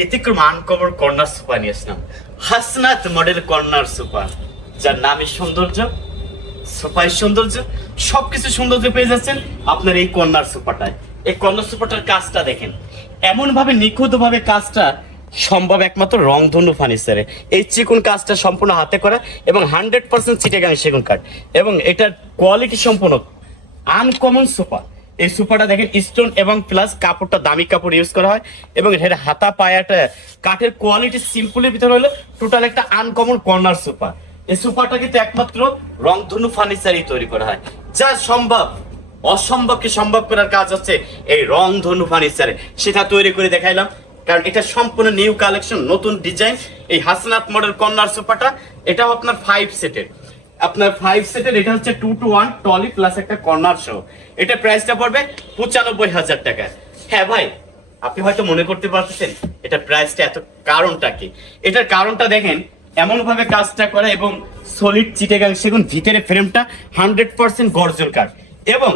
ব্যতিক্রম uncommon corner sofa নিয়ে আসলাম। Hasnat model corner sofa, যার নামে সৌন্দর্য, সোফায় সৌন্দর্য, সবকিছু সৌন্দর্য পেয়ে যাচ্ছেন আপনার এই কর্নার সোফাটায়। এই কর্নার সোফাটার কাজটা দেখেন, এমন ভাবে নিখুঁত ভাবে কাজটা সম্ভব একমাত্র রংধনু ফার্নিচারে। এই চিকন কাজটা সম্পূর্ণ হাতে করা এবং 100% চিটাগাং সেগুন কাঠ, এবং এটার কোয়ালিটি সম্পূর্ণ আনকমন সোফা। এই সোফাটা দেখেন স্টোন এবং প্লাস কাপড়টা দামি কাপড় ইউজ করা হয়, এবং এর হাতা পায়াটা কাঠের কোয়ালিটি সিম্পলের ভিতরে হলো টোটাল একটা আনকমন কর্নার সোফা। এই সোফাটা কিন্তু একমাত্র রংধনু ফার্নিচারই তৈরি করা হয়। যা সম্ভব অসম্ভবকে সম্ভব করার কাজ হচ্ছে এই রংধনু ফার্নিচারে, সেটা তৈরি করে দেখাইলাম। কারণ এটা সম্পূর্ণ নিউ কালেকশন, নতুন ডিজাইন। এই হাসনাত মডেল কর্নার সোফাটা এটাও আপনার 5 সেটের, আপনার 5 সেটের। এটা হচ্ছে 2 to 1 টলি প্লাস একটা কর্নার সহ। এটা প্রাইসটা পড়বে 95,000 টাকা। হ্যাঁ ভাই, আপনি হয়তো মনে করতে পারতেছেন এটা প্রাইসটা এত, কারণটা কি? এটার কারণটা দেখেন, এমন ভাবে কাজটা করা এবং সলিড চিটাগাং সেগুন, ভিতরে ফ্রেমটা 100% গর্জন কাঠ, এবং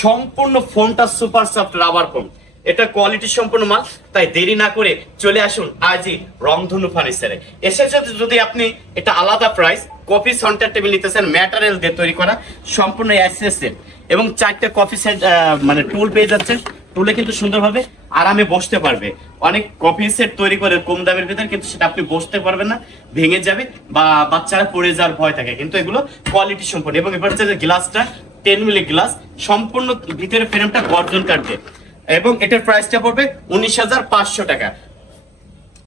সম্পূর্ণ ফোমটা সুপার সফট রাবার ফোম। এটা কোয়ালিটি সম্পূর্ণ মাল। তাই দেরি না করে চলে আসুন আজই রংধনু ফার্নিচারে। এসে যদি আপনি এটা আলাদা প্রাইস কফি সেন্টার টেবিল নিতেছেন, ম্যাটেরিয়াল দিয়ে তৈরি করা সম্পূর্ণ এসএসএল, এবং 4টা কফি সেট মানে টুল পেয়ে যাচ্ছেন। টুলে কিন্তু সুন্দরভাবে আরামে বসতে পারবে। অনেক কফি সেট তৈরি করে কম দামের ভিতরে, কিন্তু সেটা আপনি বসতে পারবেন না, ভেঙে যাবে বা বাচ্চারা পড়ে যাওয়ার ভয় থাকে। কিন্তু এগুলো কোয়ালিটি সম্পূর্ণ, এবং এবার হচ্ছে যে গ্লাসটা 10 মিলি গ্লাস, সম্পূর্ণ ভিতরে ফ্রেমটা গর্জন কাঠ দিয়ে, এবং এটার প্রাইসটা পড়বে 19,500 টাকা।